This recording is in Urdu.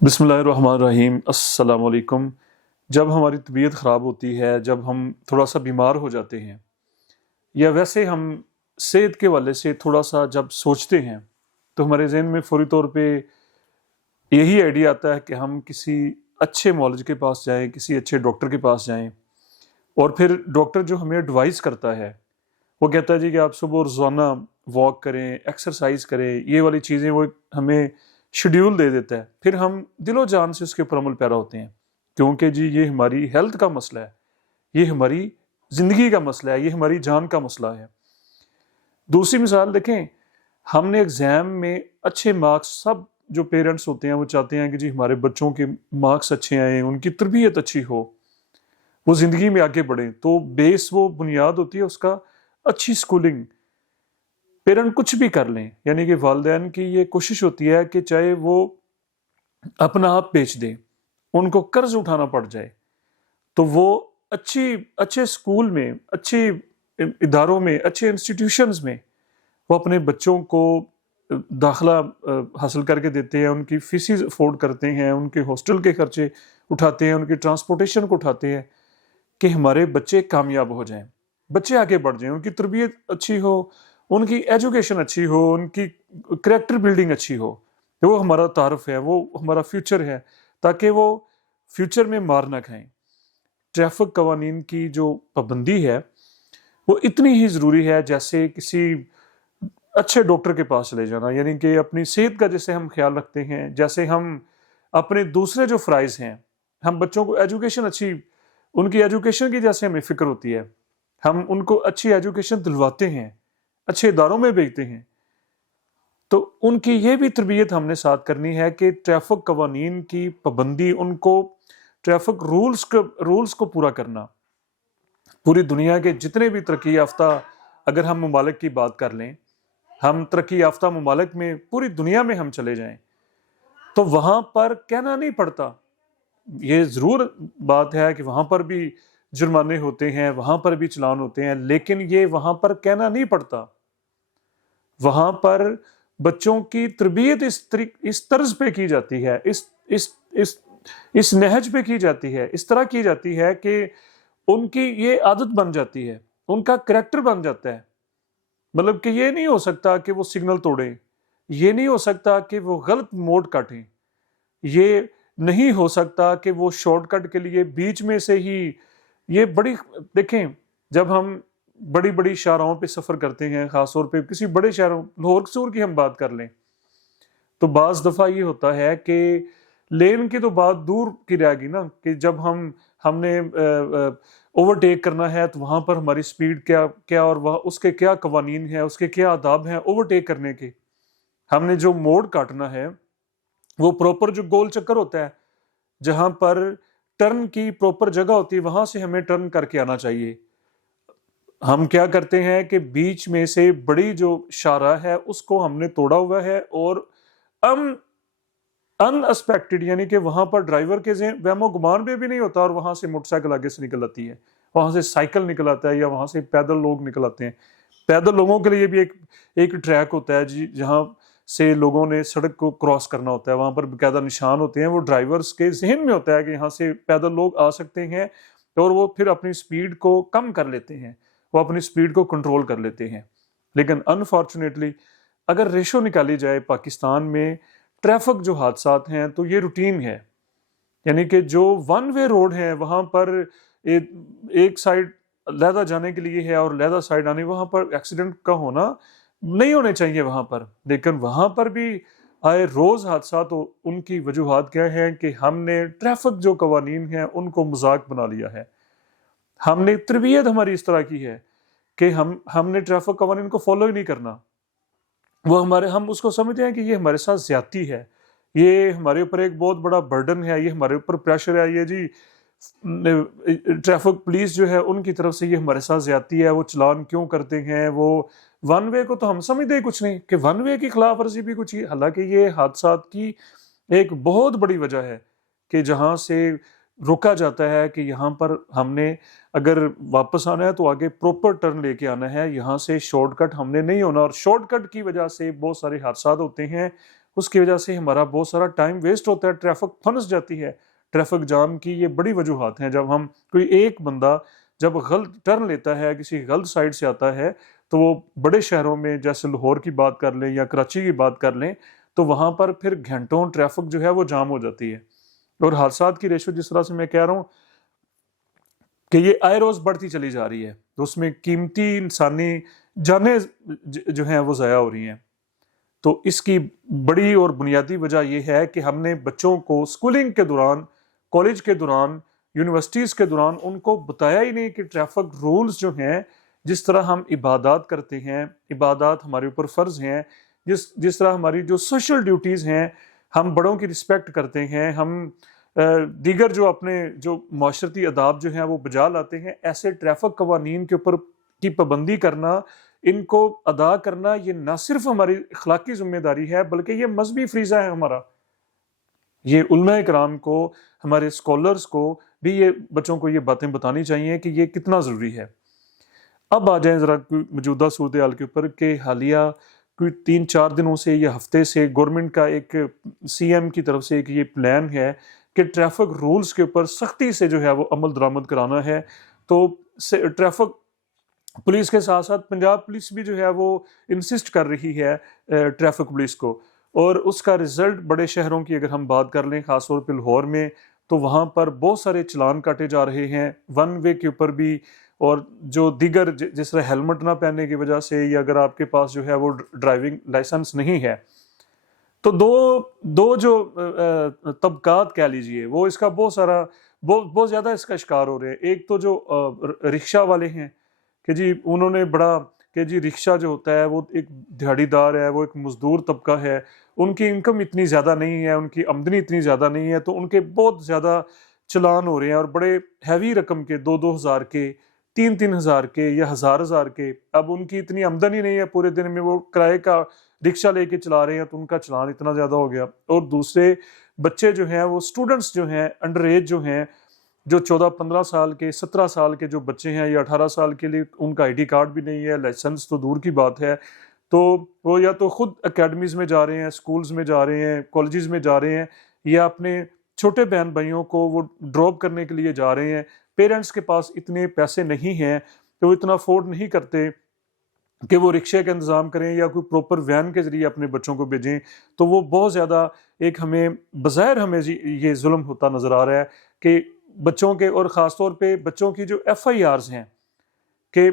بسم اللہ الرحمن الرحیم۔ السلام علیکم۔ جب ہماری طبیعت خراب ہوتی ہے، جب ہم تھوڑا سا بیمار ہو جاتے ہیں، یا ویسے ہم صحت کے والے سے تھوڑا سا جب سوچتے ہیں، تو ہمارے ذہن میں فوری طور پہ یہی آئیڈیا آتا ہے کہ ہم کسی اچھے معالج کے پاس جائیں، کسی اچھے ڈاکٹر کے پاس جائیں، اور پھر ڈاکٹر جو ہمیں ایڈوائز کرتا ہے وہ کہتا ہے جی کہ آپ صبح روزانہ واک کریں، ایکسرسائز کریں، یہ والی چیزیں وہ ہمیں شیڈیول دے دیتا ہے۔ پھر ہم دل و جان سے اس کے اوپر عمل پیرا ہوتے ہیں، کیونکہ جی یہ ہماری ہیلتھ کا مسئلہ ہے، یہ ہماری زندگی کا مسئلہ ہے، یہ ہماری جان کا مسئلہ ہے۔ دوسری مثال دیکھیں، ہم نے ایگزام میں اچھے مارکس، سب جو پیرنٹس ہوتے ہیں وہ چاہتے ہیں کہ جی ہمارے بچوں کے مارکس اچھے آئیں، ان کی تربیت اچھی ہو، وہ زندگی میں آگے بڑھیں۔ تو بیس، وہ بنیاد ہوتی ہے اس کا اچھی سکولنگ۔ پیرنٹ کچھ بھی کر لیں، یعنی کہ والدین کی یہ کوشش ہوتی ہے کہ چاہے وہ اپنا آپ بیچ دیں، ان کو قرض اٹھانا پڑ جائے، تو وہ اچھے اسکول میں، اچھے اداروں میں، اچھے انسٹیٹیوشنز میں وہ اپنے بچوں کو داخلہ حاصل کر کے دیتے ہیں، ان کی فیسز افورڈ کرتے ہیں، ان کے ہاسٹل کے خرچے اٹھاتے ہیں، ان کی ٹرانسپورٹیشن کو اٹھاتے ہیں، کہ ہمارے بچے کامیاب ہو جائیں، بچے آگے بڑھ جائیں، ان کی تربیت اچھی ہو، ان کی ایجوکیشن اچھی ہو، ان کی کریکٹر بلڈنگ اچھی ہو۔ وہ ہمارا تعارف ہے، وہ ہمارا فیوچر ہے، تاکہ وہ فیوچر میں مار نہ کھائیں۔ ٹریفک قوانین کی جو پابندی ہے وہ اتنی ہی ضروری ہے جیسے کسی اچھے ڈاکٹر کے پاس چلے جانا، یعنی کہ اپنی صحت کا جیسے ہم خیال رکھتے ہیں، جیسے ہم اپنے دوسرے جو فرائض ہیں، ہم بچوں کو ایجوکیشن اچھی، ان کی ایجوکیشن کی جیسے ہمیں فکر ہوتی ہے، ہم ان کو اچھی ایجوکیشن دلواتے ہیں، اچھے اداروں میں بھیجتے ہیں، تو ان کی یہ بھی تربیت ہم نے ساتھ کرنی ہے کہ ٹریفک قوانین کی پابندی، ان کو ٹریفک رولز کو پورا کرنا۔ پوری دنیا کے جتنے بھی ترقی یافتہ، اگر ہم ممالک کی بات کر لیں، ہم ترقی یافتہ ممالک میں پوری دنیا میں ہم چلے جائیں، تو وہاں پر کہنا نہیں پڑتا، یہ ضرور بات ہے کہ وہاں پر بھی جرمانے ہوتے ہیں، وہاں پر بھی چلان ہوتے ہیں، لیکن یہ وہاں پر کہنا نہیں پڑتا۔ وہاں پر بچوں کی تربیت اس طرز پہ کی جاتی ہے، اس نہج پہ کی جاتی ہے، اس طرح کی جاتی ہے کہ ان کی یہ عادت بن جاتی ہے، ان کا کریکٹر بن جاتا ہے۔ مطلب کہ یہ نہیں ہو سکتا کہ وہ سگنل توڑیں، یہ نہیں ہو سکتا کہ وہ غلط موڑ کاٹیں، یہ نہیں ہو سکتا کہ وہ شارٹ کٹ کے لیے بیچ میں سے ہی یہ بڑی، دیکھیں جب ہم بڑی بڑی شاہراہوں پہ سفر کرتے ہیں، خاص طور پہ کسی بڑے شہروں، لاہور قصور کی ہم بات کر لیں، تو بعض دفعہ یہ ہوتا ہے کہ لین کی تو بات دور کی رہ گئی نا، کہ جب ہم نے اوورٹیک کرنا ہے تو وہاں پر ہماری سپیڈ کیا اور وہاں اس کے کیا قوانین ہیں، اس کے کیا آداب ہیں اوورٹیک کرنے کے۔ ہم نے جو موڑ کاٹنا ہے وہ پروپر جو گول چکر ہوتا ہے، جہاں پر ٹرن کی پروپر جگہ ہوتی ہے، وہاں سے ہمیں ٹرن کر کے آنا چاہیے۔ ہم کیا کرتے ہیں کہ بیچ میں سے بڑی جو شاہراہ ہے اس کو ہم نے توڑا ہوا ہے، اور ان اسپیکٹڈ، یعنی کہ وہاں پر ڈرائیور کے وہم و گمان پہ بھی نہیں ہوتا، اور وہاں سے موٹر سائیکل آگے سے نکل آتی ہے، وہاں سے سائیکل نکل آتا ہے، یا وہاں سے پیدل لوگ نکل آتے ہیں۔ پیدل لوگوں کے لیے بھی ایک ٹریک ہوتا ہے جی، جہاں سے لوگوں نے سڑک کو کراس کرنا ہوتا ہے، وہاں پر باقاعدہ نشان ہوتے ہیں، وہ ڈرائیورز کے ذہن میں ہوتا ہے کہ یہاں سے پیدل لوگ آ سکتے ہیں، اور وہ پھر اپنی سپیڈ کو کم کر لیتے ہیں، وہ اپنی سپیڈ کو کنٹرول کر لیتے ہیں۔ لیکن انفارچونیٹلی اگر ریشو نکالی جائے پاکستان میں ٹریفک جو حادثات ہیں، تو یہ روٹین ہے، یعنی کہ جو ون وے روڈ ہے وہاں پر ایک سائیڈ علیحدہ جانے کے لیے ہے اور علیحدہ سائیڈ آنے، وہاں پر ایکسیڈنٹ کا ہونا نہیں ہونے چاہیے وہاں پر، لیکن وہاں پر بھی آئے روز حادثات۔ ان کی وجوہات کیا ہیں کہ ہم نے ٹریفک جو قوانین ہیں ان کو مذاق بنا لیا ہے، ہم نے تربیت ہماری اس طرح کی ہے کہ ہم نے ٹریفک قوانین کو فالو ہی نہیں کرنا، وہ ہم اس کو سمجھتے ہیں کہ یہ ہمارے ساتھ زیادتی ہے، یہ ہمارے اوپر ایک بہت بڑا برڈن ہے، یہ ہمارے اوپر پریشر ہے، یہ جی ٹریفک پولیس جو ہے ان کی طرف سے یہ ہمارے ساتھ زیادتی ہے، وہ چلان کیوں کرتے ہیں، وہ ون وے کو تو ہم سمجھتے ہی کچھ نہیں کہ ون وے کی خلاف ورزی بھی کچھ ہی، حالانکہ یہ حادثات کی ایک بہت بڑی وجہ ہے کہ جہاں سے روکا جاتا ہے کہ یہاں پر ہم نے اگر واپس آنا ہے تو آگے پروپر ٹرن لے کے آنا ہے، یہاں سے شارٹ کٹ ہم نے نہیں ہونا، اور شارٹ کٹ کی وجہ سے بہت سارے حادثات ہوتے ہیں، اس کی وجہ سے ہمارا بہت سارا ٹائم ویسٹ ہوتا ہے، ٹریفک پھنس جاتی ہے۔ ٹریفک جام کی یہ بڑی وجوہات ہیں۔ جب ہم کوئی ایک بندہ جب غلط ٹرن لیتا ہے، کسی غلط سائڈ سے آتا ہے، تو وہ بڑے شہروں میں جیسے لاہور کی بات کر لیں یا کراچی کی بات کر لیں، تو وہاں پر پھر گھنٹوں ٹریفک جو ہے وہ جام ہو جاتی ہے۔ اور حادثات کی ریشو جس طرح سے میں کہہ رہا ہوں کہ یہ آئے روز بڑھتی چلی جا رہی ہے، تو اس میں قیمتی انسانی جانیں جو ہیں وہ ضائع ہو رہی ہیں۔ تو اس کی بڑی اور بنیادی وجہ یہ ہے کہ ہم نے بچوں کو اسکولنگ کے دوران، کالج کے دوران، یونیورسٹیز کے دوران ان کو بتایا ہی نہیں کہ ٹریفک رولز جو ہیں، جس طرح ہم عبادات کرتے ہیں، عبادات ہمارے اوپر فرض ہیں، جس طرح ہماری جو سوشل ڈیوٹیز ہیں، ہم بڑوں کی رسپیکٹ کرتے ہیں، ہم دیگر جو اپنے جو معاشرتی آداب جو ہیں وہ بجا لاتے ہیں، ایسے ٹریفک قوانین کے اوپر کی پابندی کرنا، ان کو ادا کرنا، یہ نہ صرف ہماری اخلاقی ذمہ داری ہے بلکہ یہ مذہبی فریضہ ہے ہمارا۔ یہ علماء کرام کو، ہمارے اسکالرز کو بھی یہ بچوں کو یہ باتیں بتانی چاہیے کہ یہ کتنا ضروری ہے۔ اب آ جائیں ذرا موجودہ صورتحال کے اوپر کہ حالیہ کوئی 3-4 دنوں سے یا ہفتے سے گورنمنٹ کا ایک سی ایم کی طرف سے ایک یہ پلان ہے کہ ٹریفک رولز کے اوپر سختی سے جو ہے وہ عمل درآمد کرانا ہے۔ تو ٹریفک پولیس کے ساتھ ساتھ پنجاب پولیس بھی جو ہے وہ انسسٹ کر رہی ہے ٹریفک پولیس کو، اور اس کا رزلٹ بڑے شہروں کی اگر ہم بات کر لیں، خاص طور پہ لاہور میں، تو وہاں پر بہت سارے چلان کاٹے جا رہے ہیں ون وے کے اوپر بھی، اور جو دیگر جس طرح ہیلمٹ نہ پہننے کی وجہ سے، یا اگر آپ کے پاس جو ہے وہ ڈرائیونگ لائسنس نہیں ہے، تو دو جو طبقات کہہ لیجئے وہ اس کا بہت زیادہ اس کا شکار ہو رہے ہیں۔ ایک تو جو رکشہ والے ہیں کہ جی انہوں نے بڑا کہ جی رکشہ جو ہوتا ہے وہ ایک دہاڑی دار ہے، وہ ایک مزدور طبقہ ہے، ان کی انکم اتنی زیادہ نہیں ہے، ان کی آمدنی اتنی زیادہ نہیں ہے، تو ان کے بہت زیادہ چلان ہو رہے ہیں، اور بڑے ہیوی رقم کے، 2,000 کے، 3,000 کے یا ہزار کے۔ اب ان کی اتنی آمدنی نہیں ہے، پورے دن میں وہ کرائے کا رکشہ لے کے چلا رہے ہیں، تو ان کا چلان اتنا زیادہ ہو گیا۔ اور دوسرے بچے جو ہیں وہ اسٹوڈنٹس جو ہیں، انڈر ایج جو ہیں، جو 14-15 سال کے، 17 سال کے جو بچے ہیں، یا 18 سال کے لیے ان کا ID کارڈ بھی نہیں ہے، لائسنس تو دور کی بات ہے، تو وہ یا تو خود اکیڈمیز میں جا رہے ہیں، سکولز میں جا رہے ہیں، کالجز میں جا رہے ہیں، یا اپنے چھوٹے بہن بھائیوں کو وہ ڈراپ کرنے کے لیے جا رہے ہیں۔ پیرنٹس کے پاس اتنے پیسے نہیں ہیں کہ وہ اتنا افورڈ نہیں کرتے کہ وہ رکشے کا انتظام کریں یا کوئی پروپر وین کے ذریعے اپنے بچوں کو بھیجیں، تو وہ بہت زیادہ ایک ہمیں بظاہر ہمیں یہ ظلم ہوتا نظر آ رہا ہے کہ بچوں کے، اور خاص طور پہ بچوں کی جو FIRs ہیں، کہ